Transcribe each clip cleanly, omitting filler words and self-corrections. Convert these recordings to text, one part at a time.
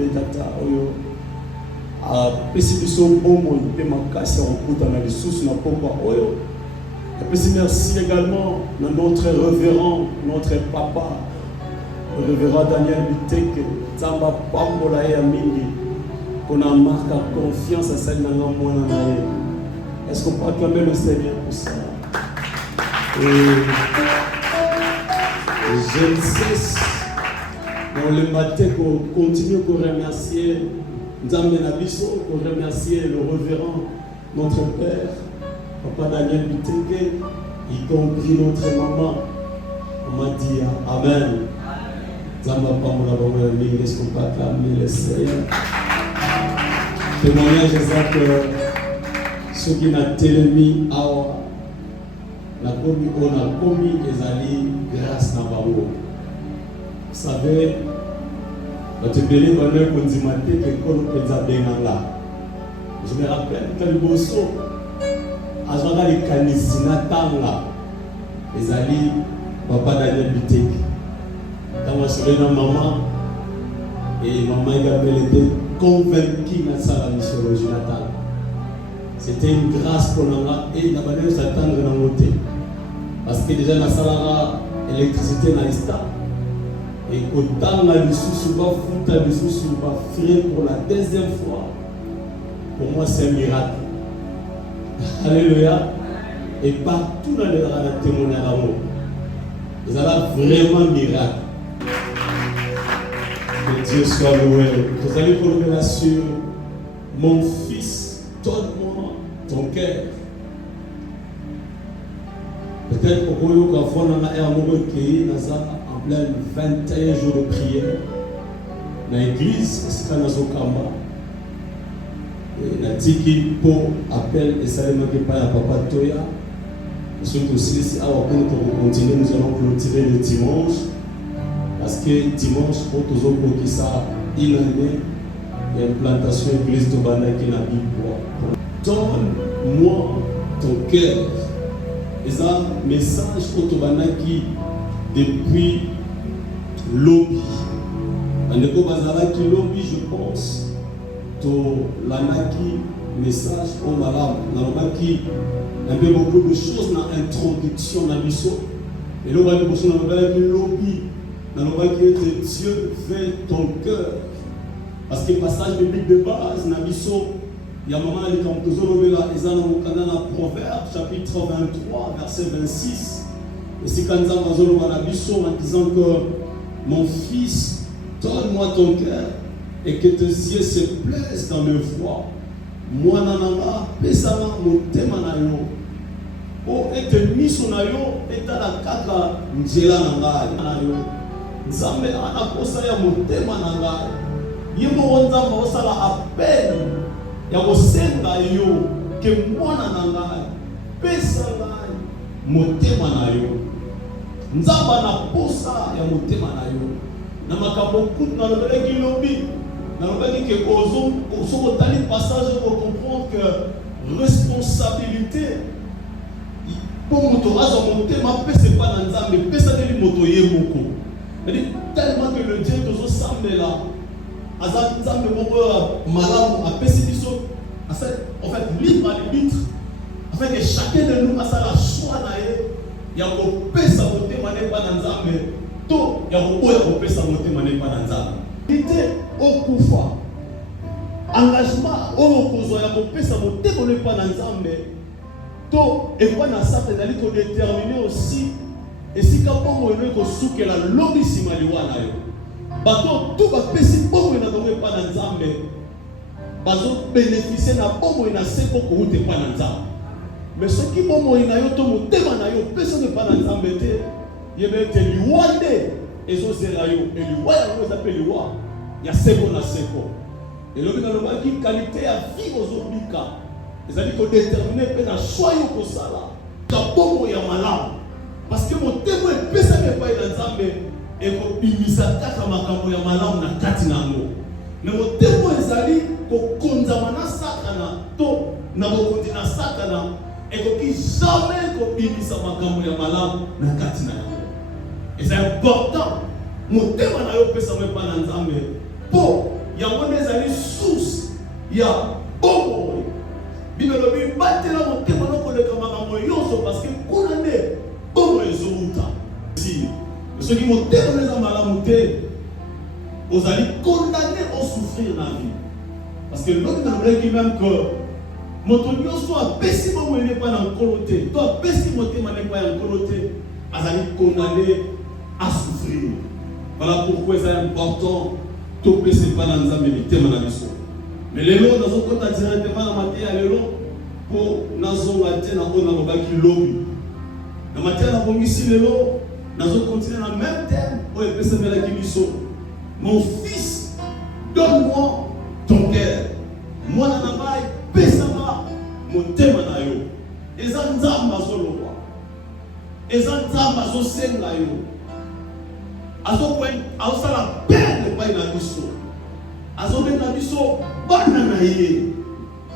Nzambe tata oyo apesi biso bomoi mpe makasi ya kokutana lisusu na pokwa oyo. Apesi merci également à notre révérend, notre papa, le révérend Daniel Biteke, Nzamba pambola ya mingi qu'on a marqué confiance à celle dans mwana na ye. Est-ce qu'on peut acclamer le Seigneur pour ça? Et je ne cesse dans le matin qu'on continue à remercier Nzambe Nabiso, qu'on remercier le révérend, notre père, Papa Daniel Biteke, y compris notre maman. On m'a dit Amen. Nzamba Pamola Bamami, est-ce qu'on peut acclamer le Seigneur? Témoignage exact que ceux qui n'ont télémi awa la commis on a commis les alliés grâce na bango. Vous savez, votre belé bonheur konzimate que kono penza benganga. Je me rappelle quand le bosso azanga les kanisina tanga les alliés Papa Daniel Biteke. Quand moi je suis dans maman et maman également était convaincue de sa missiologie natale. C'était une grâce pour nous et nous avons s'attendre dans nos côtés. Parce que déjà, nous avons l'électricité dans l'État. Et autant nous avons fait pour la deuxième fois. Pour moi, c'est un miracle. Alléluia. Et partout dans les témoignages d'amour, nous avons vraiment un miracle. Que Dieu soit loué. Vous allez prolonger sur mon fils, donne-moi ton cœur. Peut-être pour vous, quand on a un amoureux qui est en plein 21 jours de prière, dans l'église, c'est quand on a et la tiki pour appel et ça ne manque pas à Papa Toya. Surtout aussi, si on continue, nous allons clôturer le dimanche. Parce que dimanche, pour tous autres qui ça, il y a une plantation église de Banda qui n'a pas. Donne-moi ton cœur. Et ça, message pour Tobana qui depuis lobby. Andeko Bazara qui lobby, je pense. To l'anaki message au malam. N'alobaki un peu beaucoup de choses dans l'introduction dans l'issue. Et là, on va dire que lobby. N'alobaki Dieu fait ton cœur. Parce que le passage biblique de base, dans l'issue. Il y a un moment, il y a un Proverbe, chapitre 23, verset 26. Et c'est quand nous avons en disant que mon fils, donne-moi ton cœur et que tes yeux se plaisent dans mes voix. Moi, nanana, pesana, motema na yo. Oh, et miso na yo, et à la kaka, njela na yo. Nzambe ana kosa ya motema na ngai. Yemo nzambe osala appel. Ya kosenga yo ke mwana na ngai pesa ngai motema na yo nzamba na posa ya motema na yo na makambo kutu na lobeleki lobi na lobeleki ke ozo kotali passage pour comprendre que responsabilité pour moto azo motema pesa pa na nzambe pesa teli moto ye moko mais tellement que le Dieu tozo sambela azan nzambe moko malamu apesi biso en fait libre arbitre afin que chacun de nous a sa choix na ye ya ko pesa motema ne pa na nzambe to ya ko boya ko pesa motema ne pa na nzambe ite okufa engagement oyo kozwa ya ko pesa motema ne pa na nzambe to e kwa na sate dali ko déterminer aussi esika bongo eno ko sukela lobi sima liwana yo bato tout ba pesi bongo na bongo pa na nzambe bazo bénéficier na bongo na seko ko ute pa na nzambe mais ce qui bongo na yo to motema na yo pesa ne pa na nzambe te yebe te liwande ezo zela yo e liwa ya ko s'appelle liwa ya seko na seko et lobi na loba ki qualité ya vie ozobika ezali ko déterminer pe na choix yo ko sala ka bongo ya malamu parce que motema pesa ne pa na nzambe et ko bimisa kaka makambo ya malamu na kati nango mais motema ezali ko konzama na sakana to na bokondi na sakana et ko ki jamais ko bimisa makambo ya malamu na kati na yango. Et c'est important motema na yo pesa me pa na nzambe po Il y a une source. Il y a bon. Bible dit batela motema no koleka makambo yonso parce que condamné bon ezomuta. Si ceux qui motema les amalamu te vous allez condamner au souffrir dans la vie. Parce que l'autre n'a même que moto nyonso apesi mo mwene pa na nkolote. To apesi motema ne pa na nkolote. Azali condamné à souffrir. Voilà pourquoi c'est important de passer par dans Nzambe mitema na biso. Mais les lots dans autre côté directement dans matière les lots pour nazo ngate na kona lobaki lobi. Na matière na bongisi les lots nazo continuer dans même terme pour epesa mela kibiso. Mon fils, donne-moi ton cœur. Moi na nabai pesa ma motema na yo. Eza nzamba zo loba. Eza nzamba zo senga yo. Azo point azosala peine epai na biso azobenda biso bana na ye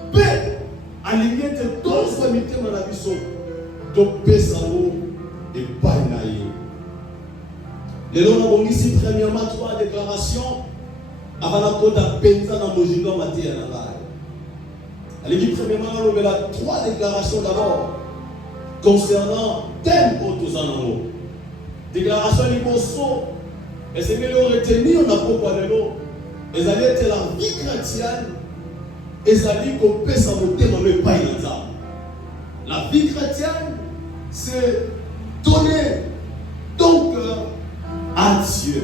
mpe alingi ete tozwa mitema na biso topesa ngo epai na ye. Lelo nabongisi premièrement 3 déclarations avant na kota penza na mojindo mateya na ngai. Alingi premièrement nalobela 3 déclarations d'abord concernant thème oyo toza nango. Déclaration liboso et ce que l'on retenir na pourquoi lelo ezali ete la vie chrétienne ezali kopesa motema no epai na Nzambe. La vie chrétienne c'est donner ton cœur à Dieu.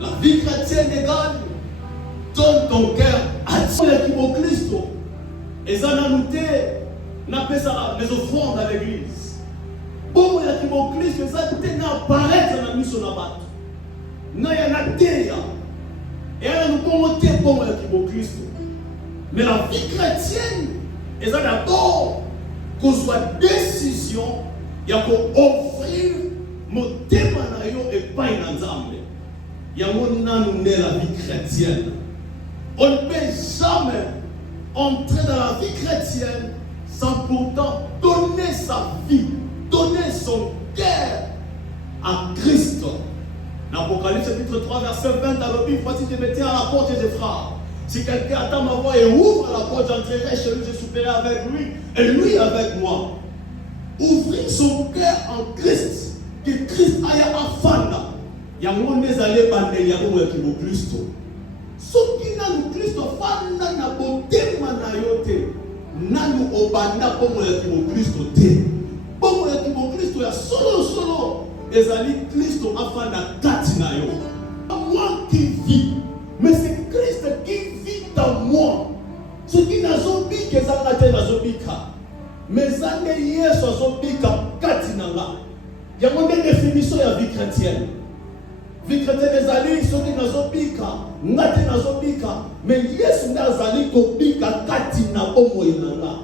La vie chrétienne égale donne ton cœur à Dieu. Ya kimo Kristo ezana nute na pesa les offrandes à l'église. Bon ya kimo Kristo ezate na apparaître na miso na bato. Na ya na teya. Et elle nous commenter bon ya kimo Kristo. Mais la vie chrétienne est d'abord qu'on soit décision ya ko offrir motema na yo epai na Nzambe. Yango nanu ne la vie chrétienne. On ne peut jamais entrer dans la vie chrétienne sans pourtant donner sa vie, donner son cœur à Christ. Dans Apocalypse chapitre 3 verset 20, à l'objet, voici je me tiens à la porte et je frappe. Si quelqu'un attend ma voix et ouvre la porte, j'entrerai chez lui, je souperai avec lui et lui avec moi. Ouvrir son cœur en Christ, que Christ aille à Fanda. Yango nezale bande yango ya kimo Kristo. Soki nanu Kristo Fanda na botema na yote. Nanu obanda pomo ya kimo Kristo te. Pomo ya kimo Kristo ya solo. Ezali Kristo afanda kati na yo. Moi qui vis, mais c'est Christ qui vit dans moi. Ce qui n'a zombie que ça n'a pas zobika. Mais ça n'est yeso zobika kati na nga. Il y a une définition de la vie chrétienne. Vie chrétienne ezali soki na zobika, ngati na zobika, mais yesu nazali kobika kati na bomo inanga.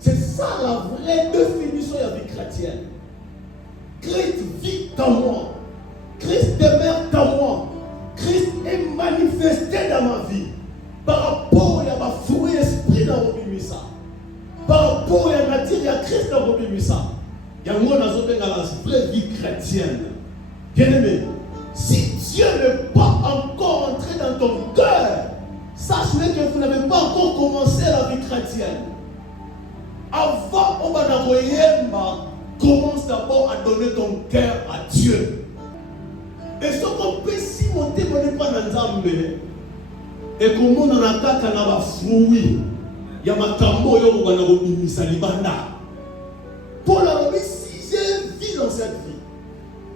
C'est ça la vraie définition de la vie chrétienne. Christ vit en moi. Christ demeure en moi. Christ est manifesté dans ma vie. Par rapport à ma fruit esprit dans Robimisa. Par rapport à la nature de Christ dans Robimisa. Il y a un la vraie vie chrétienne. Bien-aimé, si Dieu n'est pas encore entré dans ton cœur, sache que vous n'avez pas encore commencé la vie chrétienne. Avant, on va commence d'abord à donner ton cœur à Dieu. Et ce qu'on peut si monter mon pas dans Nzambe et comment on attaque à la fruit. Il y a ma tambo yo ko na ko bimisa libanda. Paul a dit si j'ai vie dans cette vie.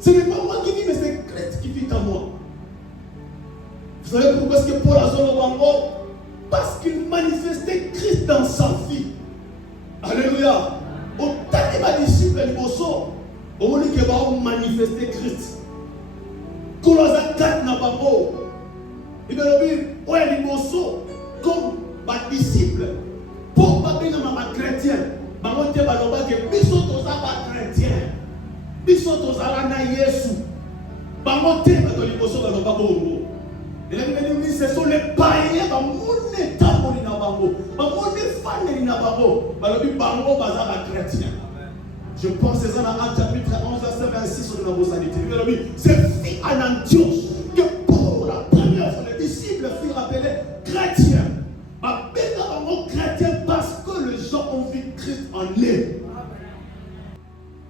Ce n'est pas moi qui vis mais c'est Christ qui vit en moi. Vous savez pourquoi est-ce que Paul a son bango? Parce qu'il manifestait Christ dans sa vie. Alléluia. Autant que ma disciple liboso, on dit que va manifester Christ. Colossiens 4 na bango. Il veut dire ouais liboso comme ma disciple pour pas bien ma chrétien. Bango te baloba que biso toza ba chrétien. Biso toza na Yesu. Bango te ba liboso baloba bongo. Il a dit ce sont les païens ba mone tamboli na bango. Ba mone faneli na bango. Balobi bango baza ba chrétien. Je pense que c'est dans Actes chapitre 11 verset 26 sur la bosalité. C'est fit en Antioche que pour la première fois les disciples furent appelés chrétien. Ma chrétien parce que les gens ont vu Christ en eux.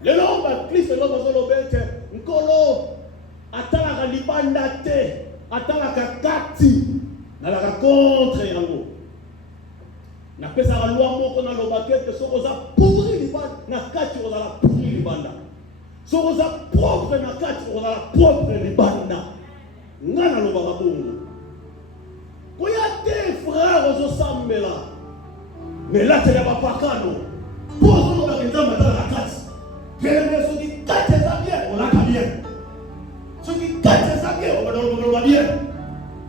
Le nom de Christ, le nom de Zolobete, Nkolo, atalaka libanda te, atalaka kati, nalaka contre yango. Na pesa la loi moko na lobakete, sokoza pourri libanda, na kati ozala pourri libanda. Sokoza propre na kati ozala propre libanda. Ngana lobaka bongo. Koya te frère ozo sambela. Mais là tu n'as pas pakano. Pozo lobaka nzamba atalaka kati. Ceux qui cachent ça bien, on l'a bien. Ceux qui cachent ça bien, on l'a bien.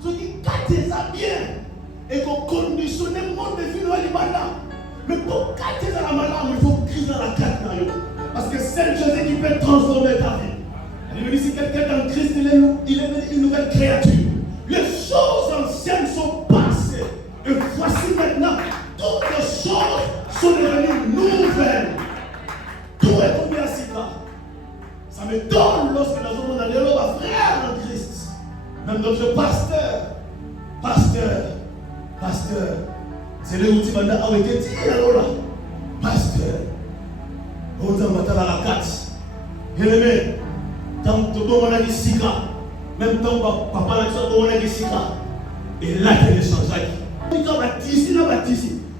Ceux qui cachent ça bien et qu'on conditionne le monde de vie dans l'Ibanda. Mais pour cacher ça la malade, il faut criser dans la carte. Parce que c'est une chose qui peut transformer ta vie. Il me dit si quelqu'un dans Christ, il est une nouvelle créature. Les choses anciennes sont passées. Et voici maintenant, toutes les choses sont devenues nouvelles. Tout est tombé à Sika. Ça me donne lorsque nous sommes dans les lois, frère en Christ. Même notre pasteur. C'est le outil qui a été dit alors là. Pasteur. On dit à la 4. Bien aimé, tant que tout le monde a dit Sika, même tant que papa a dit Sika, et là il y a des changements.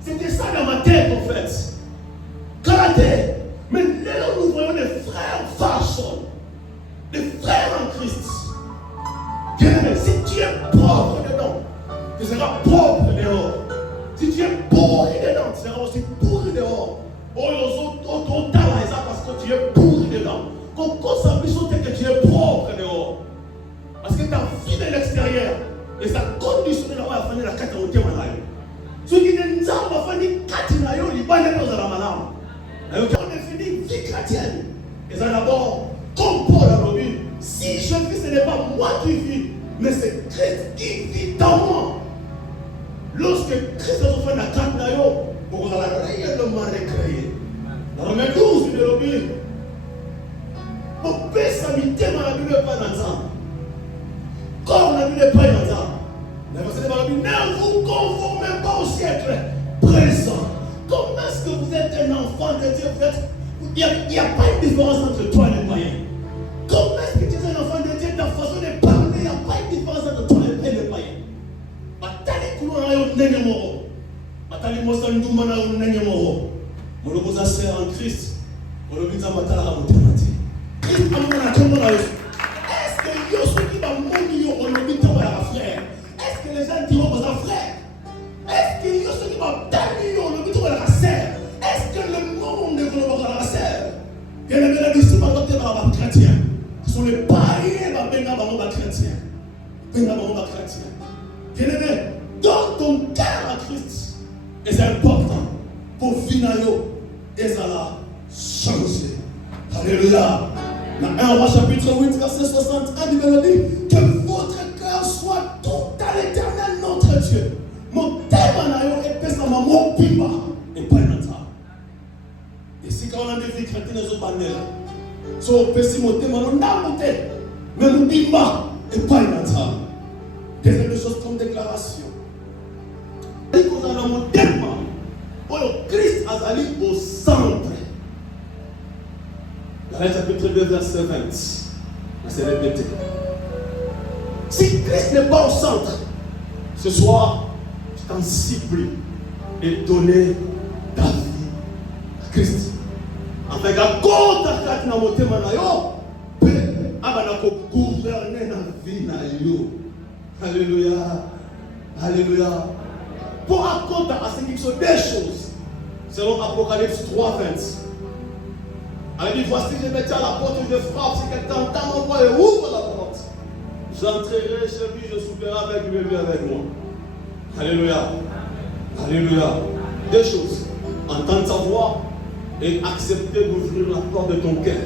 C'était ça dans ma tête en fait. Karaté. Mais là, nous voyons des frères farceurs, des frères en Christ. Si tu es pauvre dedans, tu seras pauvre dehors. Si tu es pourri dedans, tu seras aussi pourri dehors. Parce que tu es pourri dedans. Quand ça veut que tu es pauvre dehors. Parce que tu as vu de l'extérieur. Et ça conditionne la famille la carte au thème. Ceux qui ne savent pas faire ni carte, ils ne pas dans la malade. On définit vie chrétienne. Et ça d'abord, comme Paul a dit, si je vis, ce n'est pas moi qui vis, mais c'est Christ qui vit dans moi. Lorsque Christ a fait la carte d'ailleurs, on va réellement recréer. Dans Romains 12, il dit, pour paix sa mité, la Bible n'est pas dans ça. Comme la Bible n'est pas dans ça. Ne vous conformez pas au siècle présent. Comment est-ce que vous êtes un enfant de Dieu? Il n'y a pas une différence entre toi et les païens. Comment est-ce que tu es un enfant de Dieu? Ta façon de parler, il n'y a pas une différence entre toi et les païens. Atali kulona yo nenge moro. Atali mosa ndumana yo nenge moro. Moloboza sœur en Christ. Molobiza matala ka motemati. Christ amona tomona yo. Est-ce que yo soki ba moni yo olobita ba frère? Est-ce que les gens diront aux frères? Est-ce que yo soki ba tali yo olobita ba sœur? Est-ce que le monde ne veut pas la sœur? Que les gens disent pas que ba chrétien. Ce sont les païens ba benga ba chrétien. Benga ba chrétien. Bien-aimé, donne ton cœur à Christ. Et c'est important pour Finayo et ça l'a changé. Alléluia. Dans 1 Roi chapitre 8, verset 61, il me dit que votre cœur soit tout à l'éternel notre Dieu. Mon témoignage est pesé dans mon pima et pas dans ça. Et si quand on a des vies chrétiennes, les autres bannières, si on peut si mon témoignage, on a monté, mais mon pima et pas dans ça. Deuxième chose comme déclaration. Il faut que mon témoin, Christ a allé au centre. Dans chapitre 2, verset 20, c'est répété. Si Christ n'est pas au centre, ce soir, je t'en supplie de donner ta vie à Christ. Afin qu'à cause de ta vie, mon témoin, peut gouverner la vie. Alléluia. Alléluia. Pour raconter à ce qui sont des choses, selon Apocalypse 3, 20. Elle dit, voici, je mets à la porte, je frappe, si quelqu'un entend ma voix et ouvre la porte, j'entrerai chez lui, je souperai avec lui et lui avec moi. Alléluia. Alléluia. Deux choses. Entendre sa voix et accepter d'ouvrir la porte de ton cœur.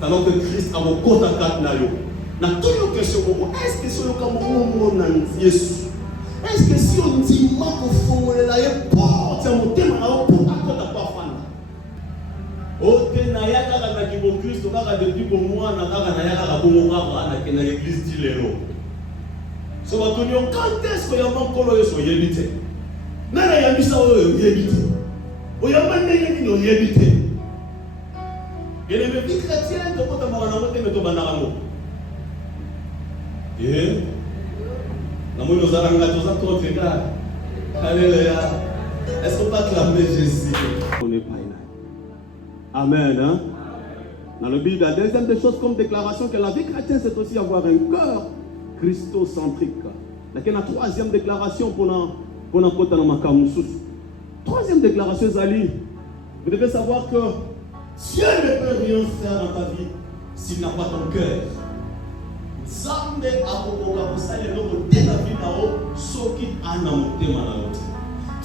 Alors que Christ a mon compte à 4 naïos. Na toute une question, est-ce que si on a Jésus, est-ce que si on dit que on a une porte, on a une porte à quoi faire? Oh, tu n'as pas de Christ, tu n'as pas de depuis pour moi, tu n'as pas de l'église d'Ilélo. So quand est-ce que Yaman Kolo est yébité? Nana Yamisa yébité. Oyaman n'est pas yébité. Et les vie chrétienne, tu peux t'avoir mais tu vas dans et nous allons nous alléluia. Est-ce qu'on va clamer Jésus? On n'est pas là. Amen. Hein? Dans le Bible, la deuxième des choses comme déclaration que la vie chrétienne, c'est aussi avoir un cœur christocentrique. La troisième déclaration pour la troisième déclaration, Zali, vous devez savoir que Dieu ne peut rien faire dans ta vie s'il n'a pas ton cœur. Zambe akokoka kosala eloko te na vie na yo soki ana motema na yo te.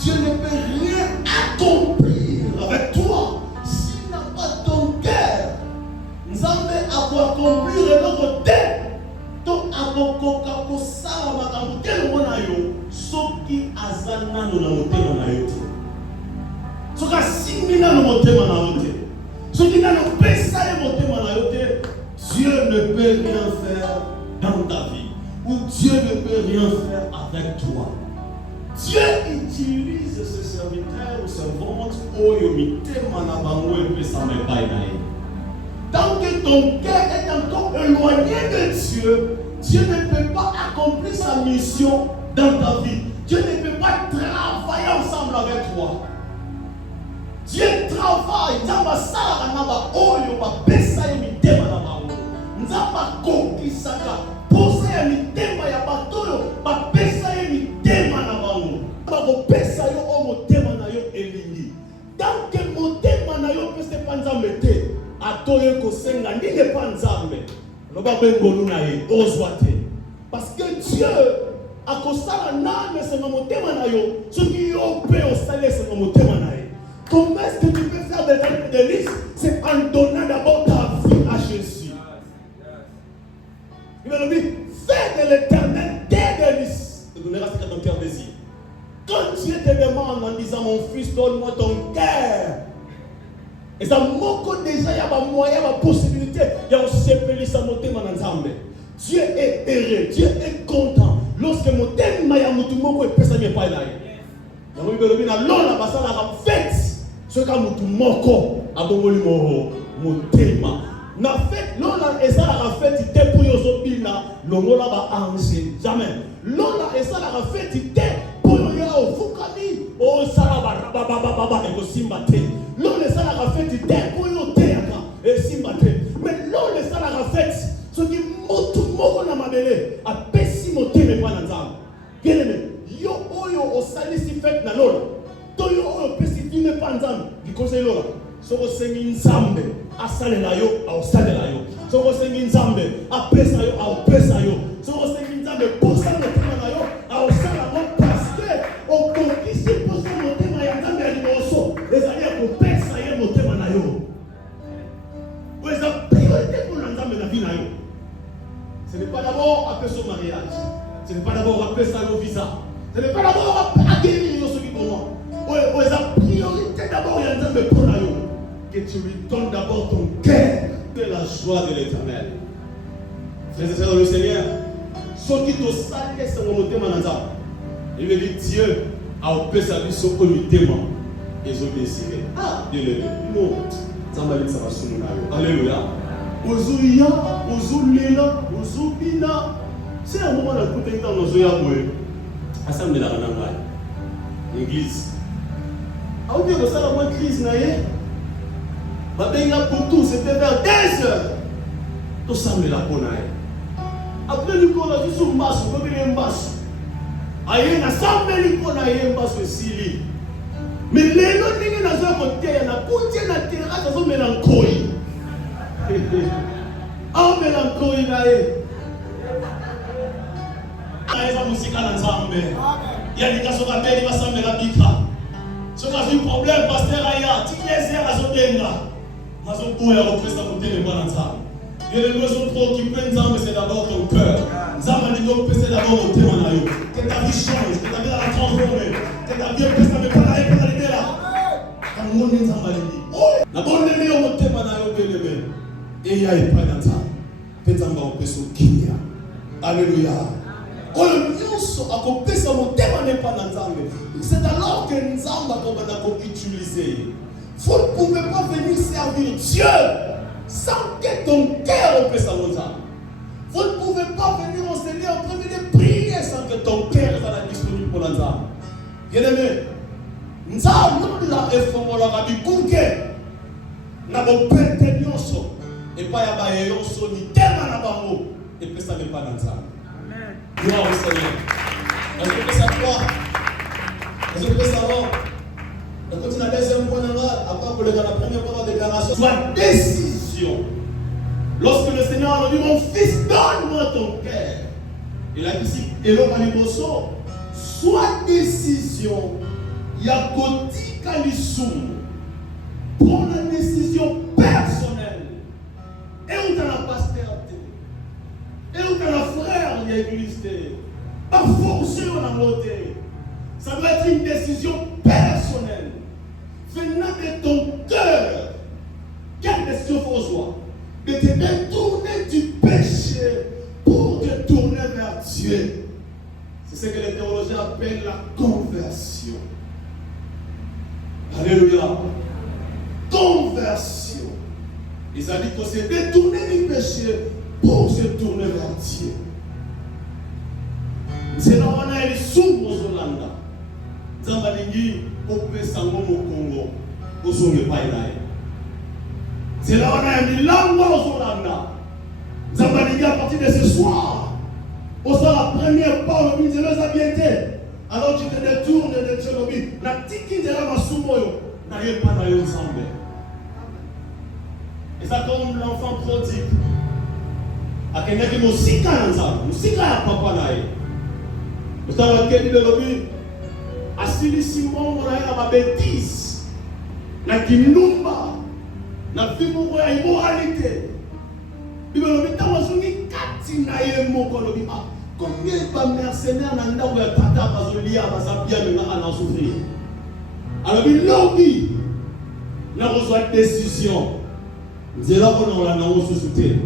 Dieu ne peut rien accomplir avec toi s'il n'a pas ton cœur. Nzambe akoaccomplir eloko te to akokoka kosala makambo te longo na yo soki aza nano na motema na yo te. Soki asimbi nano motema na yo te. Soki nano pesa ye motema na yo te. Dieu ne peut rien faire dans ta vie, ou Dieu ne peut rien faire avec toi. Dieu utilise ses serviteurs ou servantes tant que ton cœur est encore éloigné de Dieu, Dieu ne peut pas accomplir sa mission dans ta vie. Dieu ne peut pas travailler ensemble avec toi. Dieu travaille, tant que motema na yo pese panzambe te atoye kosenga ndine panzambe loba bengolu na ye ozwa te parce que Dieu akosala nane senga motema na yo soki yo pe osale senga motema na ye. Comment est-ce que tu peux faire des délices? C'est en donnant d'abord ta vie à Jésus. Il va nous dire, fais de l'Éternel tes délices. Tu donneras ce que ton cœur désire. Quand Dieu te demande en disant, mon fils, donne-moi ton cœur. Et ça manque déjà, il y a un moyen, il y a une possibilité. Il y a un sepeli sa motema dans Zambé. Dieu est heureux, Dieu est content. Lorsque motema ya mutu moko epesa nye pa ilaye. Ya mwi belobi na lola basala ka fête. Ce ka mutu moko abongoli motema. Na fête lola ezala ka fête te pour yozo bina longola ba ange jamais. Lola ezala ka fête te pour yo ya ofukami o sala ba e ko simba te. Lola ezala ka fête te pour yo te aka e simba te. Mais lola ezala ka fête ce qui mutu moko na mabele a pesi motema pa na nzambe. Bien-aimé, yo oyo osalisi fête na lola. To yo oyo pesi dine pa nzambe. Because lola soko sengi nzambe asalela yo aosalela yo. Soko sengi nzambe apesa yo aopesa yo. Soko sengi nzambe posa motema na yo aosala ngo parce que okokisi posa motema ya nzambe ya liboso ezali ya kopesa ye motema na yo. Oza priorité pour na nzambe na vie na yo. Ce n'est pas d'abord appeler son mariage. Ce n'est pas d'abord appeler ça le visa. Ce n'est pas d'abord acquérir ce qui pour moi. Oza priorité d'abord ya nzambe pour na yo. Que tu lui donnes d'abord ton cœur de la joie de l'Éternel. Frères et sœurs dans le Seigneur, ce qui te salue, c'est mon motema na nzambe. Il veut dire Dieu a opéré sa vie sur le témoin. Et je désiré. Ah, Dieu le veut. Non, nzambe ça va sur nous. Alléluia. Ozuya, Ozulela, Ozubina. C'est un moment où tu es dans nos oeufs. Assemblée la Ranangai. L'église. A où tu es la bonne crise naïe? Pour tout, c'était vers 10 heures. Tout semble la ponaille. Après, nous avons dit sur Mbassou, nous avons dit Mbassou. Aïe, nous avons dit Mbassou aussi. Mais les gens qui sont à côté, ils ont la terrasse, ils ont mélancolie. Ah, mélancolie, naïe. Aïe, ça musique à l'ensemble. Il y a des cas sur la belle, il va s'en mettre à Bika. Ce qui a eu problème, pasteur Aya, tu les airs à son dénga. Il y a des raisons préoccupées, c'est d'abord ton cœur. C'est d'abord ton thème. Que ta vie change, que ta vie la transforme, que ta vie puisse ne pas la réalité là. Quand on est en maladie, la bonne année, on thème et il y a une prête dans ça. Faites en bas au peso qui Alléluia. nyonso akopesa motema ne pa na Nzambe, c'est alors que Nzambe akobanda ko-utiliser. Vous ne pouvez pas venir servir Dieu sans que ton cœur opesse à Nzambe. Vous ne pouvez pas venir enseigner en premier de prier sans que ton cœur soit disponible pour Nzambe. Bien-aimé, Nzambe la efongolaka bikunke na bopete nyonso epai ya baye nyonso ni tema na bango epesa mepa na Nzambe. Amen. Gloire au Seigneur. Est-ce que ça croit? Est-ce que ça va? On continue la deuxième point après pour la première fois de déclaration. Soit décision. Lorsque le Seigneur a dit mon fils, donne-moi ton cœur. Il a dit et l'homme a dit soit décision. Il y a Goti Kalisum. Prends la décision personnelle. Et où t'as la pasteur? Et où t'as la frère de l'église? Pas forcer on a monté. Ça doit être une décision personnelle. Venant de ton cœur. Quelle décision faut soi? De te détourner du péché pour te tourner vers Dieu. C'est ce que les théologiens appellent la conversion. Alléluia. Conversion. Ils ont dit qu'on s'est détourné du péché pour se tourner vers Dieu. C'est là où on a les sous aux Hollandais. Zambalingi, Ope Sango Mokongo, Osonge Païlaï. C'est là où on a mis langue aux Hollandais. Zambalingi, à partir de ce soir, au soir la première part, le ministre les a bien été. Alors tu te détournes de Tchélobi. La tiki de la Masumoyo, n'arrive pas d'aller ensemble. Et ça comme l'enfant prodigue. À quelqu'un qui musika ensemble, musika ya papa nae. Vous avez quel de l'objet? Asili Simon na ya bêtise. Na kinumba. Na fimu ya immoralité. Bible l'objet tamazungi kati na ye moko l'objet. Combien de mercenaires n'ont pas eu tata bazolia bazabia menga en souffrir. Alors il lobby n'a reçoit décision. C'est là qu'on a la société.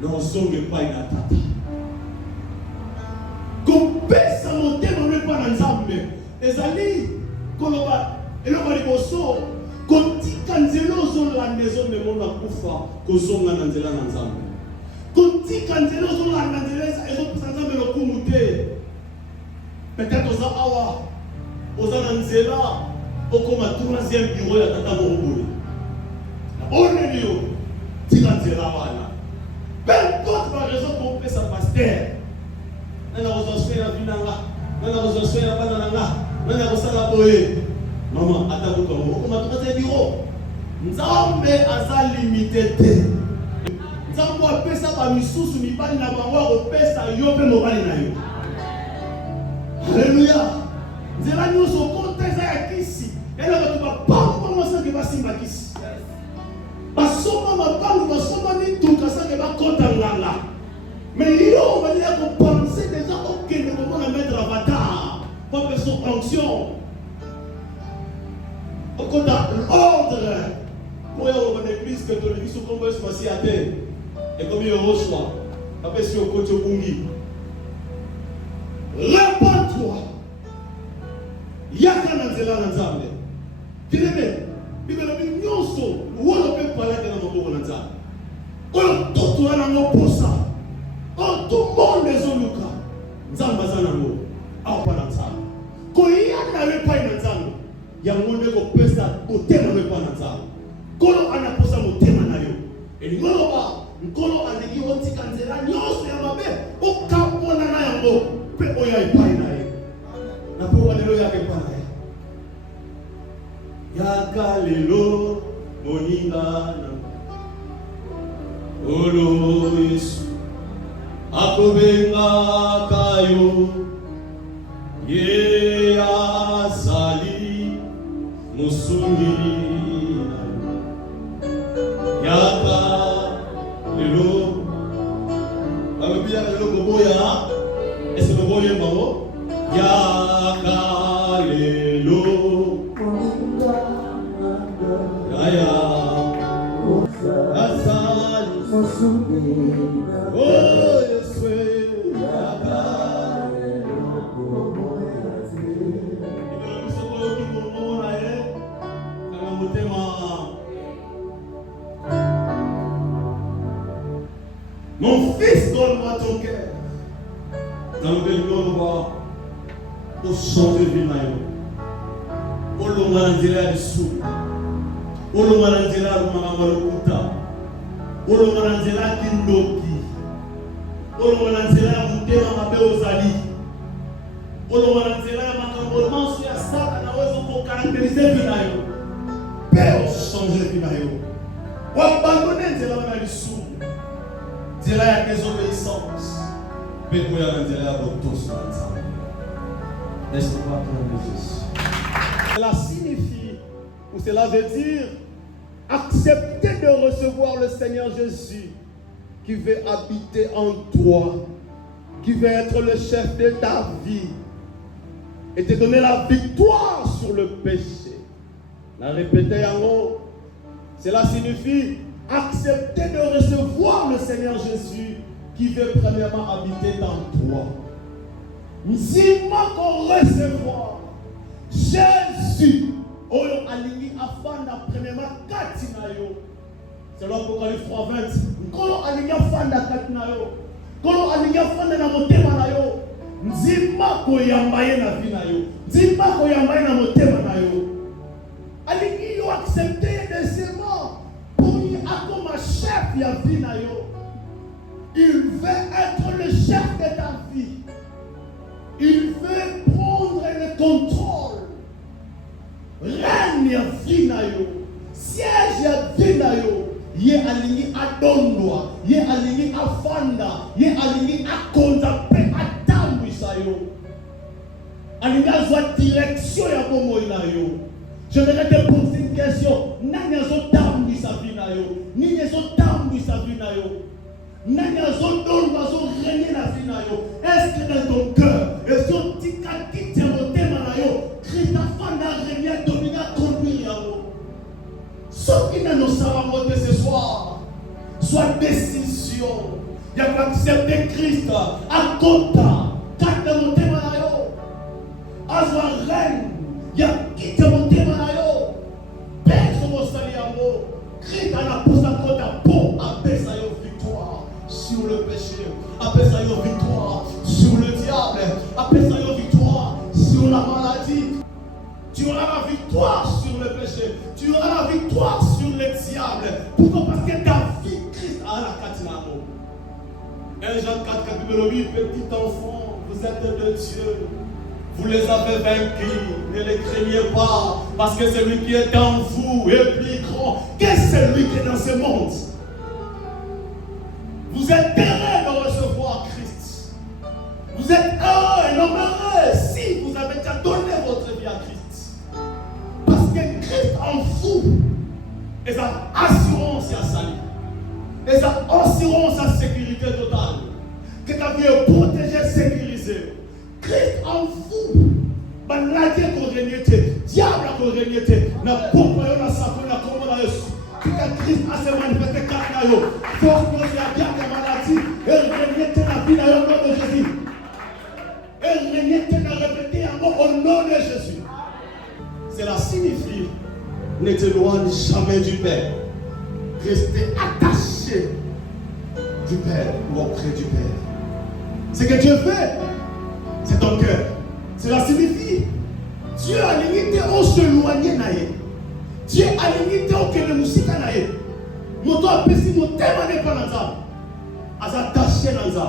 Nous sommes pas une tata. Comme personne ne t'aime pas dans Nzambe. Les amis, koloba eloko liboso kotika nzelo zo la maison de mon akufa kozonga na nzela na Nzambe. Kotika nzelo zo la nzela ezo Nzambe lokumu te. Peut-être oza awa oza na nzela okoma troisième bureau ya tata Morobole. Na onelio tika nzela wana. Peu importe la raison qu'on fait sa pasteur. Nana ozosoya na binanga, nana ozosoya na bananga, nana osala boye. Maman atakuka okoma troisième bureau. Nzambe aza limité te. Nzambe apesa ba misusu mibali na bango opesa yo pe mobali na yo. Alléluia. Nzela nyonso konteza ya kisi. Ela bato bapambo mosange basimba kisi. Basoma mapango basoma ni tukasa ke bakota nganga. Mais yo va dire qu'on pensait déjà ok de comment mettre avatar. Pas besoin d'onction. Au compte l'ordre. Pour y avoir une église catholique sous combat sur si à terre. Et comme il reçoit. Après si au côté bungi. Répands-toi. Yaka na nzela na Nzambe. Bien-aimé, Bible dit nyonso, wala pe palaka na maboko na Nzambe. Oyo toto wana ngoposa. Oh, tout le monde est au Luka. Nzamba zanango. Awa pa na Nzambe. Ko yaka na pa na Nzambe. Ya ngone ko pesa otema na pa na Nzambe. Kolo anaposa motema na yo. Elingolo ba, nkolo andeki otika nzela nyonso ya mabe. Okapona na yango pe oya ipai na ye. Na po lelo yake pa na ye. Yaka lelo moninga na Olo Yesu akobenga kayo ye asali musungi yaka lelo abia lelo boboya ese boboya mbango yaka lelo aya asali musungi oh Yesu yaka ton cœur. Dans le bénéfice, pour changer de vie. Pour le malandela du sou. Pour le malandela du malamalokuta. Pour le malandela kindoki. Pour le malandela mutema mabe ozali. Pour le malandela makambolement sur la salle, na wezo ko caractériser vie na yo. Père changer vie na yo. Ou abandonner nzela na lisu. Nzela ya désobéissance. Peko ya nzela ya botos na nzambe. Laisse-moi prendre Jésus. Cela signifie, ou cela veut dire, accepter de recevoir le Seigneur Jésus qui veut habiter en toi, qui veut être le chef de ta vie et te donner la victoire sur le péché. La répéter en haut. Cela signifie accepter de recevoir le Seigneur Jésus qui veut premièrement habiter dans toi. Nzima qu'on recevoir Jésus, oyo alingi afanda premièrement kati na yo. C'est l'Apocalypse 3:20. Kolo alingi afanda kati na yo. Kolo alingi afanda na motema na yo. Nzima ko yamba ye na vie na yo. Nzima ko yamba ye na motema na yo. Alingi yo accepter deuxièmement pour y être ma chef ya vie na yo. Il veut être le chef de ta vie. Il veut prendre le contrôle. Règne ya vie na yo. Siège ya vie na yo. Ye alingi adondwa. Ye alingi afanda. Ye alingi akonza pe atambwisa yo. Alingi azwa direction ya bomo na yo. Je vais te poser une question. Nani azotambwisa vie na yo. Nini azotambwisa vie na yo. Nani azodondwa azorégner na vie na yo. Est-ce que dans ton cœur, est-ce que tu as quitté mon thème na yo, Christ a régné, dominé, conduire yo. Ce qui ne nous savons pas ce soir, soit décision. Il y a pas accepter Christ à Kota, quand mon thème na yo. Azwa règne, il y a quitté mon thème na yo. Personne ne s'allie à moi. Christ a la pousse à Kota pour appeler ça yo victoire sur le péché, appelle ça une victoire sur le diable, appelle ça une victoire sur la maladie. Tu auras la victoire sur le péché, tu auras la victoire sur le diable. Pourquoi? Parce que ta vie, Christ a la catinamo. 1 Jean 4, chapitre 8, petit enfant, vous êtes de Dieu. Vous les avez vaincus, ne les craignez pas, parce que celui qui est en vous est plus grand que celui qui est dans ce monde. Vous êtes heureux de recevoir Christ. Vous êtes heureux et non heureux si vous avez déjà donné votre vie à Christ. Parce que Christ en vous est sa assurance à salut. Et sa assurance à sécurité totale. Que ta vie est protégée, sécurisée. Christ en vous. Maladie qu'on règne, diable qu'on règne, n'a pas de la sacre, n'a pas de Jésus. Que Christ a se manifesté car il y a force que la maladie, et règne la vie au nom de Jésus. Et règne la répéter encore au nom de Jésus. Cela signifie ne t'éloigne jamais du Père. Restez attaché du Père ou auprès du Père. Ce que Dieu fait, c'est ton cœur. Cela signifie Dieu a limité au s'éloigner naïe. Dieu a limité au que le musique naïe. Mon toi pési mon thème n'est pas dans ça. À s'attacher dans ça.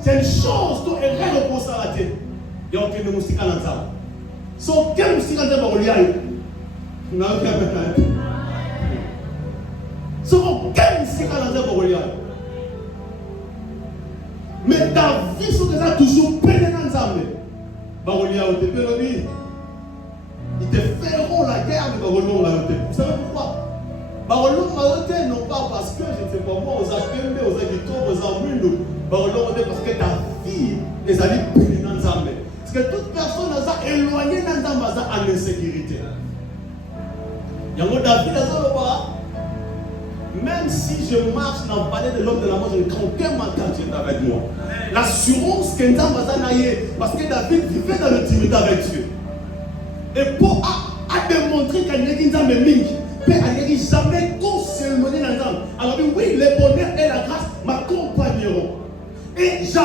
C'est une chose dont elle est pour ça la tête. Il y a aucune musique dans ça. Sauf quelle musique dans ça va lier. Non, non. Sauf quelle musique dans ça va lier. Mais ta vie sur ça toujours pénétrée dans ça. Ils te feront la guerre, mais vous savez pourquoi? Non pas parce que je ne sais pas moi, aux Akembe, aux Agitons, aux Amundo, parce que ta vie les alliés pénétrés dans ça. Parce que toute personne est éloignée dans ça en insécurité. Il y a un David même si je marche dans le palais de l'homme de la mort, je ne crains aucun mental qui est avec moi. L'assurance que nous avons, parce que David vivait dans l'intimité avec Dieu. Et pour démontrer qu'il n'y a jamais jamais cérémonie dans le temps. Alors oui, le bonheur et la grâce m'a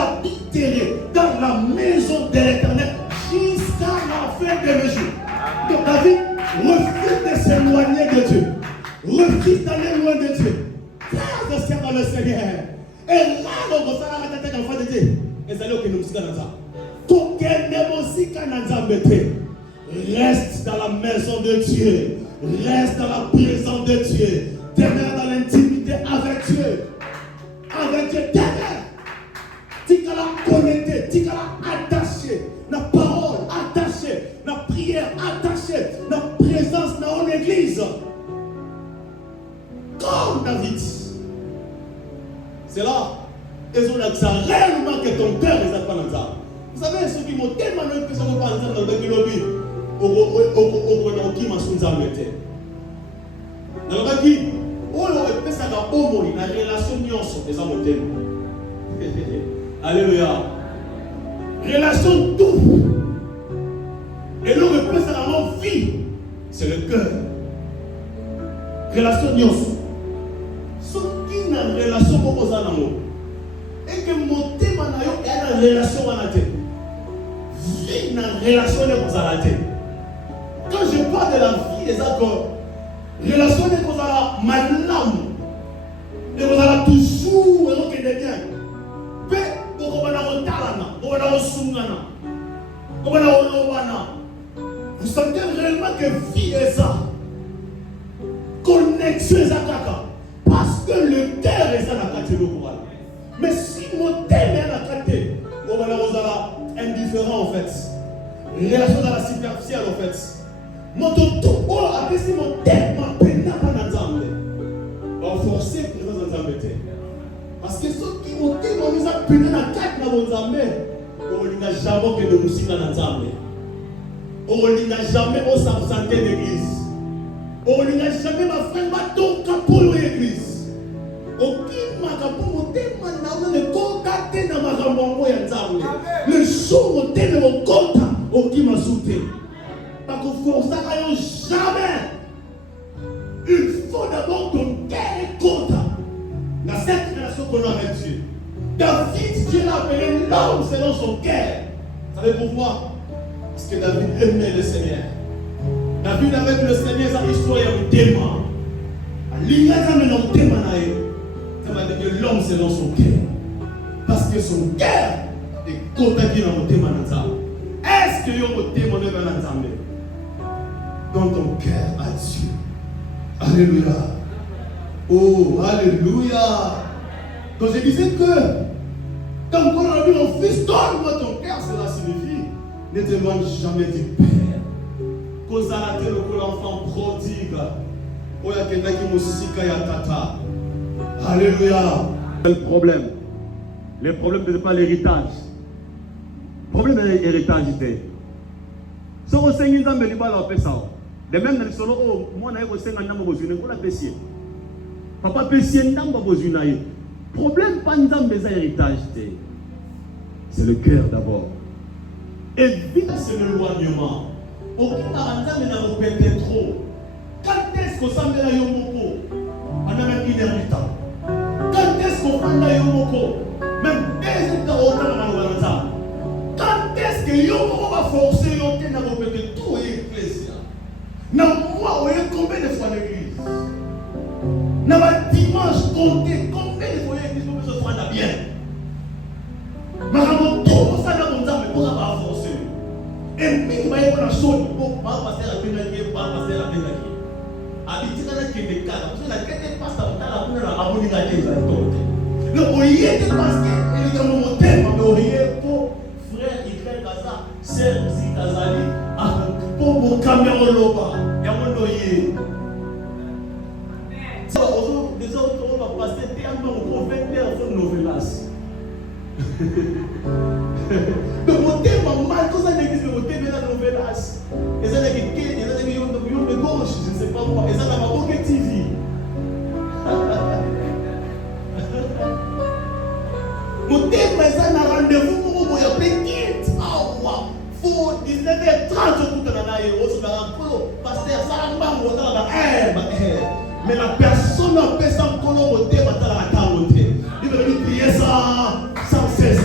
j'habiterai dans la maison de l'Éternel jusqu'à la fin des jours. Donc David refuse de s'éloigner de Dieu, refuse d'aller loin de Dieu. Frères et sœurs dans le Seigneur. Et là, on va faire la tête enfant de Dieu. Et c'est là que nous reste dans la maison de Dieu, reste dans la présence de Dieu, demeure dans l'intimité avec Dieu. Avec Dieu, demeure. Tu vas connecter, tu vas attacher la parole, attacher la prière, attacher la présence dans l'église. Comme David. C'est là. Et on a ça réellement que ton cœur est pas dans ça. Vous savez, ceux qui m'ont tellement dit que ça ne va pas entendre dans le lobby, qui m'a soutenu à mettre. Dans le qui, on a fait ça dans la relation nyonso des hommes. Alléluia. Relation tout. Et l'on fait ça dans mon vie, c'est le cœur. Relation nyonso. Ce qui n'a relation pour vous en amour. Et que mon thème est une relation à la tête. Vie une relation à la tête. Quand je parle de la vie des accords, relation avec ma lame, et vous allez toujours et vous bien. Vous sentez réellement que vie est ça. Connexion est ça. Parce que le cœur est ça la carte de l'oral. Mais si mon thème est la carte, vous allez indifférent en fait. Relation dans la superficielle en fait. Mon tout après si mon thème m'appelle pas dans l'ensemble. On va forcer présence dans l'ensemble. Parce que ceux qui ont thème nous appellent dans la carte dans l'ensemble, on n'a jamais que de musique dans l'ensemble. On n'a jamais s'absenter de l'église. On n'a jamais ma frère ma ton capot de l'église. Aucun magapo mon thème n'a contacté dans ma rambo et ensemble. Le jour mon thème mon compte aucun m'a soutenu. Parce que pour ça, jamais. Il faut d'abord ton cœur est content. Dans cette relation qu'on a avec Dieu. David, Dieu l'a appelé l'homme selon son cœur. Vous savez pourquoi? Parce que David aimait le Seigneur. David avec le Seigneur, sa histoire est un témoin. L'Église a mené un témoin. Ça veut dire que l'homme selon son cœur. Parce que son cœur est contacté dans mon témoin. Est-ce que vous avez témoin dans l'ensemble? Dans ton cœur à Dieu. Alléluia. Oh, alléluia. Quand je disais que quand on a vu mon fils, donne-moi ton cœur, cela signifie ne te demande jamais du Père. Quand ça a été l'enfant prodigue, oh, il y a quelqu'un qui m'a aussi tata. Alléluia. Le problème n'est pas l'héritage. Le problème est l'héritage. Si on sait que nous avons fait ça, de même dans le solo, moi, je suis un homme qui est un papa Pessier, un homme qui est un problème, pas un homme qui héritage. C'est le cœur d'abord. Et vite, c'est l'éloignement. Aucun parental n'a pas trop. Quand est-ce qu'on s'en met à Yomoko? On a même une heure du temps. Quand est-ce qu'on prend à Yomoko? Même 2 heures autant dans le temps. Quand est-ce que Yomoko va forcer Yoté dans le pété tout et l'église? Dans moi, on est combien de fois l'église? Dans le dimanche, comptez combien de fois l'église pour que ce soit bien? Mais quand tout ça dans mon temps, mais pour avoir forcé. Et puis, va y avoir une chose, pour passer la peine à qui, pour passer la peine à qui. Habitude à la qui est calme, parce que la quête passe à la pour la abonner à qui. Le voyez que parce qu'il y a mon thème, mais voyez pour frère, il crée Gaza, sœur, si Kazali, pour mon caméra loba, il y a mon noyer. Les autres, on va passer tellement au prophète, personne ne veut. Donc, mon thème, mal, tout ça n'existe, mon thème est là dans le village. Et ça, il y a des gens de gauche, je ne sais pas quoi. Et ça, n'a pas aucun TV. Mon thème, ça, n'a rendez-vous pour vous, il y a petit. Ah, moi, faut 19h30, tout dans la rue, on se va en pasteur, ça, mais la personne n'a pas ça, qu'on a au thème, il va venir prier ça sans cesse.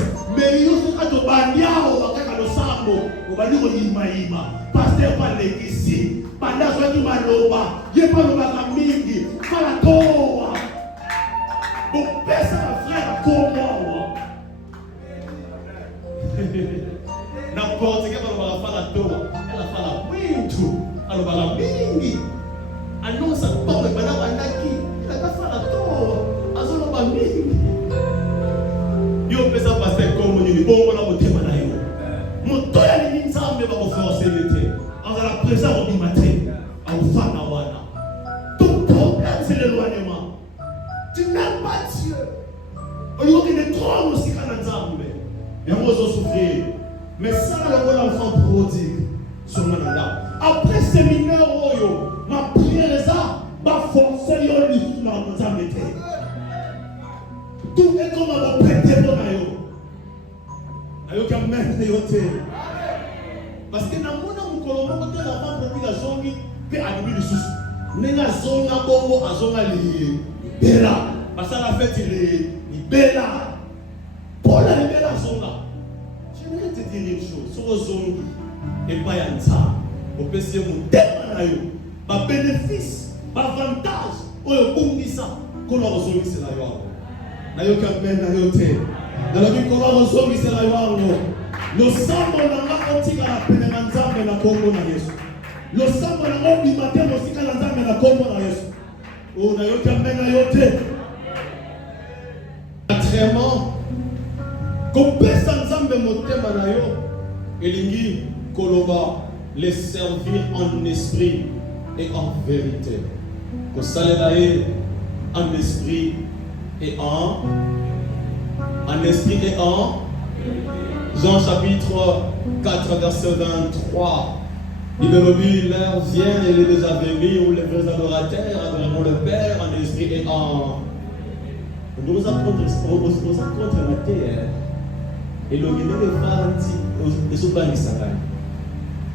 on va dire ima. Pasteur parle ici. Pendant ce qui m'a loba, il n'y a pas de mingi. Fala toa. Bon, personne frère comme moi. N'importe quel moment on va faire la toa. Elle a fait la mingi. Alors va la mingi. Annonce à toi, mais maintenant on a qui? Il a fait la toa. Azolo ba mingi. Yo pesa pasteur comme ni bon on a monté manayo. Moto ya ni nzambe ba ko forcer l'été. On a la présence du matin. On va na wana. Ton problème c'est l'éloignement. Tu n'aimes pas Dieu. On dit qu'il est trop aussi quand nzambe. Et on va souffrir. Mais ça le l'enfant prodigue sur mananda. Après séminaire oyo, ma prière est ça, ba forcer yo li na nzambe te. Tout est comme un prêter pour nayo. Ayo kamene yote. Parce que dans mon mukolo moko te la femme prodigue la zongi pe animé le sous. Nenga zonga bongo azonga li bela. Parce que la fête il est bela. Pour la bela zonga. J'aimerais te dire une chose. Sur zongi et pas yanza. Au PC mon thème nayo. Ba bénéfice, ba avantage. Oyo bungisa ko la zongi c'est la yo. Nayo kamene nayo te. Dans la vie qu'on va resolver, c'est la loi. Le sang de la antique à la pénétration de la Congo na Yesu. Le sang de la du matin aussi à la zame de la Congo na Yesu. Oh, na yote amena yote. Atrément. Comme sans zame motema na yo. Elingi koloba les servir en esprit et en vérité. Ko salelae en esprit et en esprit et en Jean chapitre 4 verset 23. Il me dit l'heure vient et il est déjà venu où les vrais adorateurs adoreront le Père en esprit et en. Nous apprendre la terre et le guide des femmes et sous pas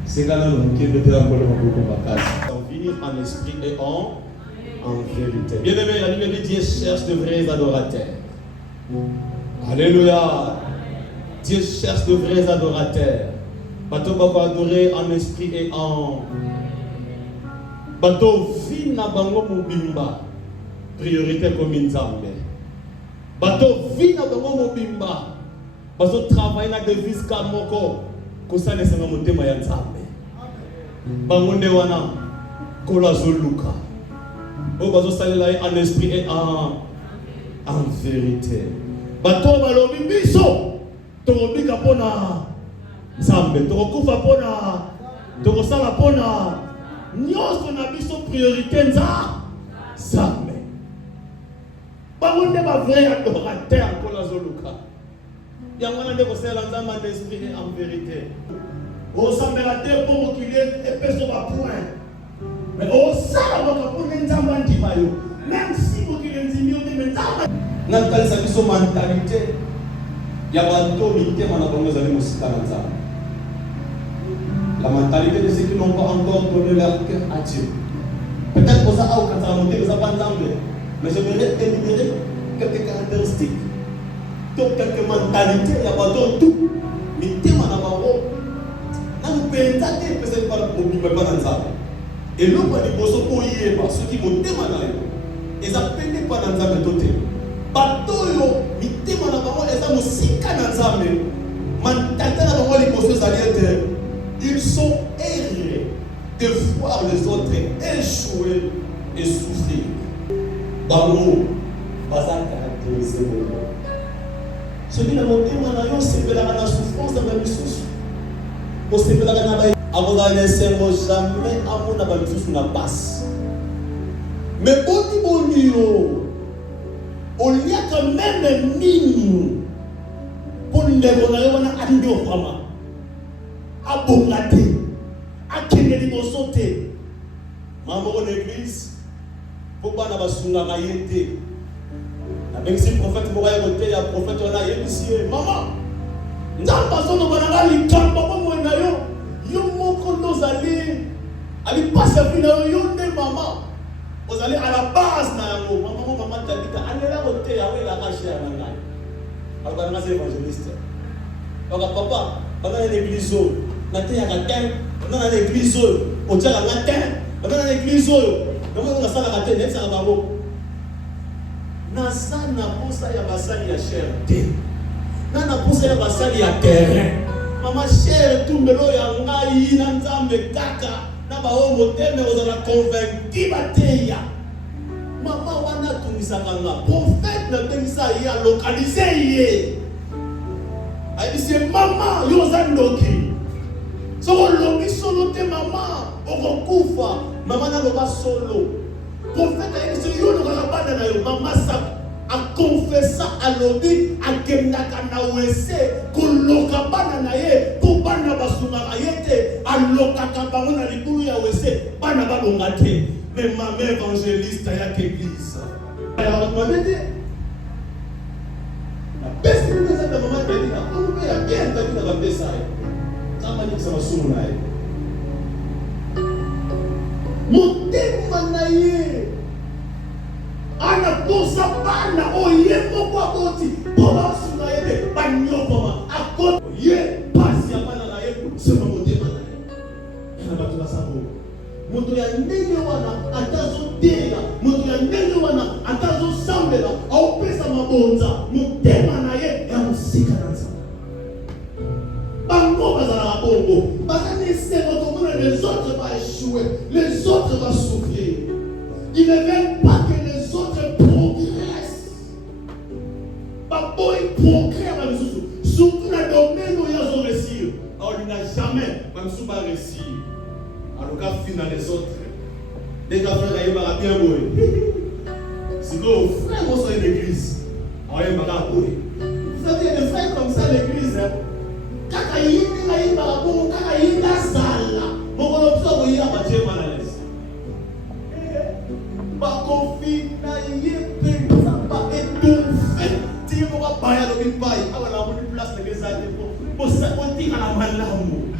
c'est quand même qui est de la venir en esprit et en vérité. Bien aimé, la Bible dit Dieu cherche de vrais adorateurs. Alléluia. Dieu cherche de vrais adorateurs. Bateau va adorer en esprit et en. Bateau vit na bango mobimba. Priorité comme une zambe. Bateau vit na bango mobimba. Bateau travaille na devise kamoko. Kosa ne sanga motema ya nzambe. Bango nde wana kola zoluka. O bateau salela en esprit et en vérité. Bato balobi biso tokobika pona nzambe tokokufa pona tokosala pona nyonso na biso priorité nzambe bango nde bavrai adorateur mpola zoluka yango wana nde kosala nzambe en esprit et en vérité osambela te mpo mokili epeso bapoint mais osalaka mpona nzambe andima yo même si mokili ndimi yo te me nzambe natalisa biso mentalité ya bato mitema na bango ezali mosika na nzambe. La mentalité de ceux qui n'ont pas encore donné leur cœur à Dieu. Peut-être que ça a aucun temps monté, ça pas nzambe, mais je voudrais énumérer quelques caractéristiques, donc quelques mentalités ya bato tout mitema na bango na mpenza te pesa pas mobimba pas na nzambe. Et l'autre liboso ko yeba ceux qui motema na yo ezapende pas na nzambe tote. Batoyo mitema na bango eza mosika na nzambe mentalité na bango liboso ezali ete ils sont errés de voir les autres échouer et souffrir. Bango baza caractérisé bongo soki na motema na yo osepelaka na souffrance na bamisusu osepelaka na akozala na esengo jamais amona bamisusu na pasi mais boni yo oliaka meme nini mpo ndeko na yo wana andi ofama abonga te akende liboso te mamoko na église mpo bana basungaka ye te nabengisi prophète moko ya koteya prophète wana ayebisi ye mama nzambe azoloba na nga likambo bomoi na yo yo moko nde ozali alipasi avi na yo nde mama ozali à la base na yango mama tabita andela koteya oyo elaka chere na ngai alobana nga za évangéliste oka papa bana na église oyo naté ya katin na l'église on tient la latin na l'église donc on a ça la katin ça va bon na ça na posa ya basali ya cher na posa ya basali ya terrain mama cher tumbelo ya ngai na nzambe kaka na baongo te mais on a convaincu bateya mama wana tumisaka nga prophète na tengisa ya localiser ye ayi c'est mama yo zandoki soko lobi solo te mama okokufa mama na loba solo prophète ayi c'est yo lokaka bana na yo mama sa a confessa alobi akendaka na wese koloka bana na ye po bana basungaka ye te alokaka bango na libulu ya wese bana balonga te mais maman évangéliste ya l'église alors mamete la best de ça de maman dit na on peut ya bien ta na bapesa ça m'a dit que ça va solo na ye motema na ye ana posa bana oye moko aboti po basunga ye te banyokoma akoti ye pasi ya bana na ye sema motema na ye yana bato basabo moto ya ndenge wana atazodela moto ya ndenge wana atazosambela aopesa mabonza motema na ye ya mosika na nzambe bango bazalaka bongo baza neseko komona les autres va échouer les autres va souffrir il ne veut pas que les autres progressent baboyi progrès ba misusu surtout na domaine oyo azoréussir alors il n'a jamais bamisusu baréussir alors qu'à finir les autres les gars frères ils vont bien mourir sinon frère moi c'est l'église alors ils vont mourir vous savez des frères comme ça l'église kaka yindi na yimba la bongo kaka yinda sala bongo lo pso ko yira ba chema na les ba kofi na yepe ba etufe ti mo ba baya lo bipai awa na mo place na gezate po sa ko tika na malamu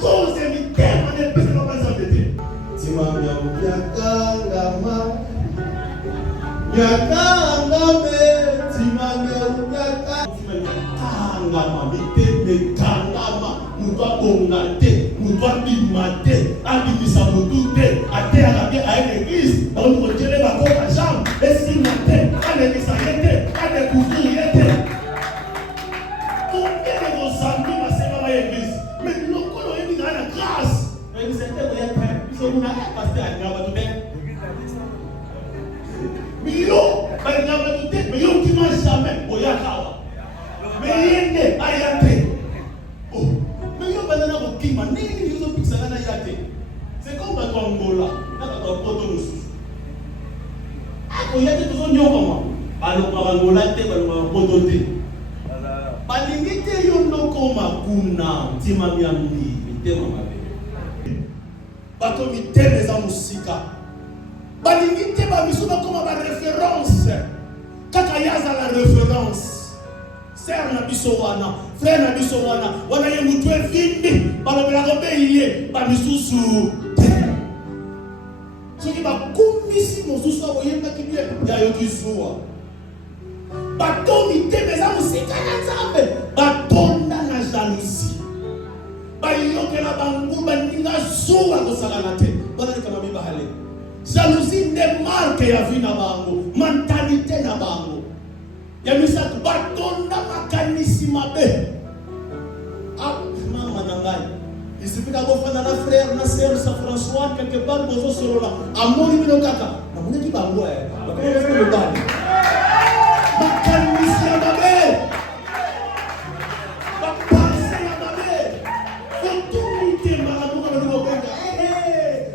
cause mi tema ne pesa no banza bete tima ya kangama ya kangame tima ya kangama miteme kangama mutu abonga te mutu abima te abimisa mutu te ate akabe aye l'église bakotikotele bakota jambe esima te alekisa ye te alekuzuru ye te kombele kozambi basema ba église mais lokolo oyebi kaka na grâce église te koya te biso kuna paster alinga bato te miyo balinga bato te mais yo kima jamais oyakawa mais yende aya te mais yo banana kokima nini yozopikisaka na ya te c'est comme bato ya ngola na bato ya poto mosusu akoya te tozonyokama balongaka bangola te balongaka poto te balingi te yo ndokoma kuna ntima miambi mitema mabe bato mitema eza mosika balingi te bamiso bakoma baréférence kaka yaza la référence sœur na biso wana frère na biso wana ye mutu evindi balobelaka mpe ye bamisusu te soki bakumisi mosusu aboyembaki bie yayoki zuwa batomi te eza mosika na nzambe batonda na jalousie bayokela bangu baninga zuwa kosakana te banalekama mibale jalousie nde marke ya vi na bango mentalité na bango ya misatu batonda makanisi mabe mama na ngai isifika bofanda na frère na sœur sa François quelque part bozo solola amoni bino kaka na muneki bango bakofika le bani makanisi ya mabe bapanse ya mabe fotumite maramuka bino benga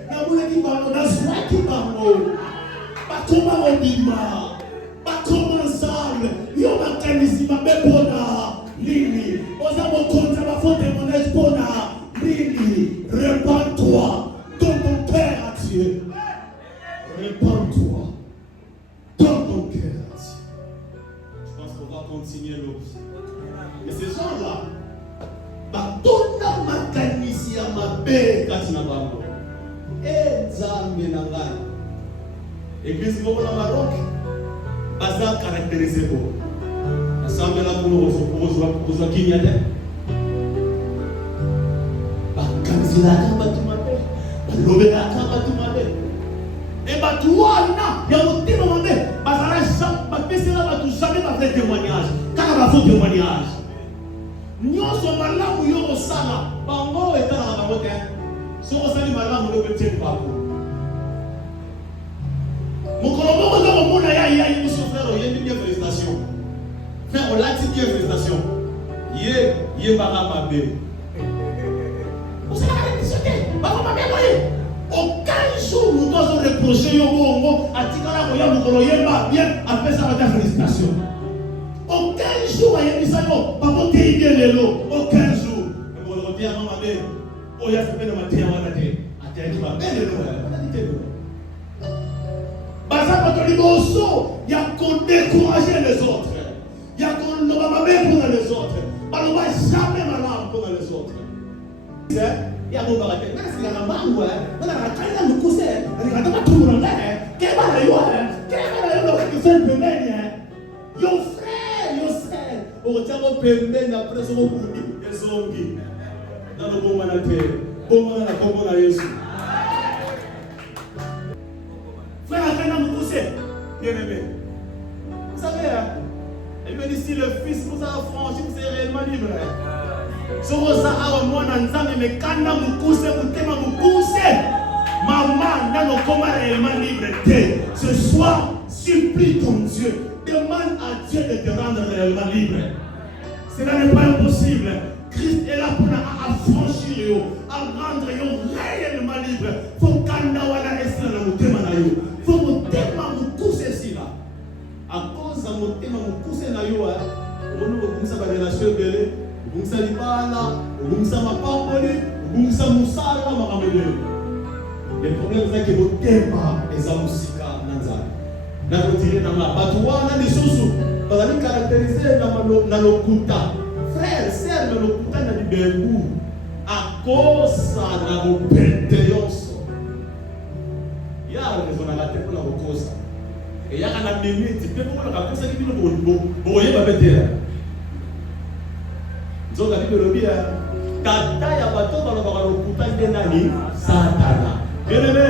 na muneki bango na swaki bango bakoma obima bakoma ensemble yo makanisi mabe pona nini oza mokonza bafote monnaie pona nini répands-toi dans ton cœur à Dieu répands-toi dans ton cœur à Dieu. Je pense qu'on va continuer l'autre mais ces gens-là batona makanisi ya mabe kati na bango nzambe na ngai église moko na Maroc baza caractérisé bo assemblée la pour ozwa kinya te bazilaka bato mabe, balobelaka bato mabe. Et bato wana ya motema mabe bazala bapesela bato jamais ba vrai témoignage kaka ba faux témoignage. Nyonso malamu yo osala bango etalaka bango te. Soko osali malamu yo beteli bako. Mokolo moko ntango mona ya émission frère oyebi bien félicitation. Frère olati bien félicitation. Ye baka mabe. Osalaka émission te bako mabe boye. Aucun jour nous devons reprocher Yobo à Tikala Koya Mokolo Yemba bien après ça va félicitation. Aucun jour à Yemisayo, papa t'es bien l'élo. Aucun jour. Et on revient à ma mère. Oh ya c'est bien ma terre à la terre. À terre qui va bien l'élo. Basa Patoliboso, il y a qu'on décourager les autres. Il y a qu'on ne va pas pour les autres. On ne va jamais malade pour les autres. Ya go barate na sika na mangu na kaina mukuse ni kata tumuranga ke bana yo ke fait pembeni yo frère yo sœur o tamo pembeni après so kundi ezongi na no bomba na te bomba na kombo na Yesu frère kaina mukuse bien aimé vous savez elle me dit si le fils vous a franchi vous serez réellement libre. Sokoza awa mwana nzambe mekanda mukuse mutema mukuse maman nano koma réellement libre te. Ce soir supplie ton Dieu, demande à Dieu de te rendre réellement libre. Cela n'est pas impossible. Christ est là pour affranchir yo, à rendre yo réellement libre. Faut kanda wana esila na mutema na yo. Faut mutema mukuse sila. À cause de mutema mukuse na yo on nous comme ça ba relation belé. Bungsa libala, bungsa mapamboli, bungsa musala makamele. Le problème c'est que votre tempa est amusika nanza. Na retirer na batuwana ni susu, bazali caractériser na lokuta. Frère, sœur na lokuta na bibengu. A cause na bopenteyoso. Ya raison na la tempo la bokosa. Et ya kana minute, pe ko la kosa ki bino boye ba betela. Donc la Bible dit tata ya bato balobaka lokuta nde nani Satana. Bien-aimé,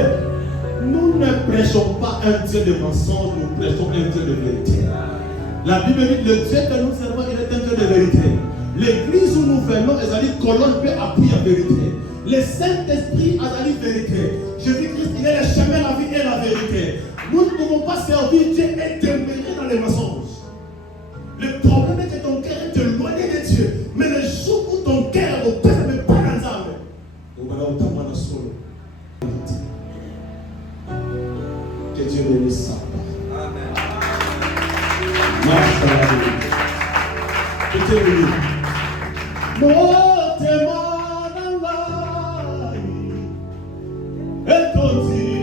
nous ne prêchons pas un Dieu de mensonge, nous prêchons un Dieu de vérité. La Bible dit le Dieu que nous servons il est un Dieu de vérité. L'église où nous venons est une colonne peut appuyer la vérité. Le Saint-Esprit a la vérité. Jésus-Christ il est le chemin, la vie et la vérité. Nous ne pouvons pas servir Dieu et demeurer dans les mensonges. Le problème est que ton cœur est éloigné de Dieu. Mais le jour où ton cœur est au père, mais pas dans l'âme. Donc voilà, autant moi la seule. Que Dieu bénisse ça. Amen. Marche dans la vie. Que Dieu bénisse. Mote mananga. Et ton Dieu.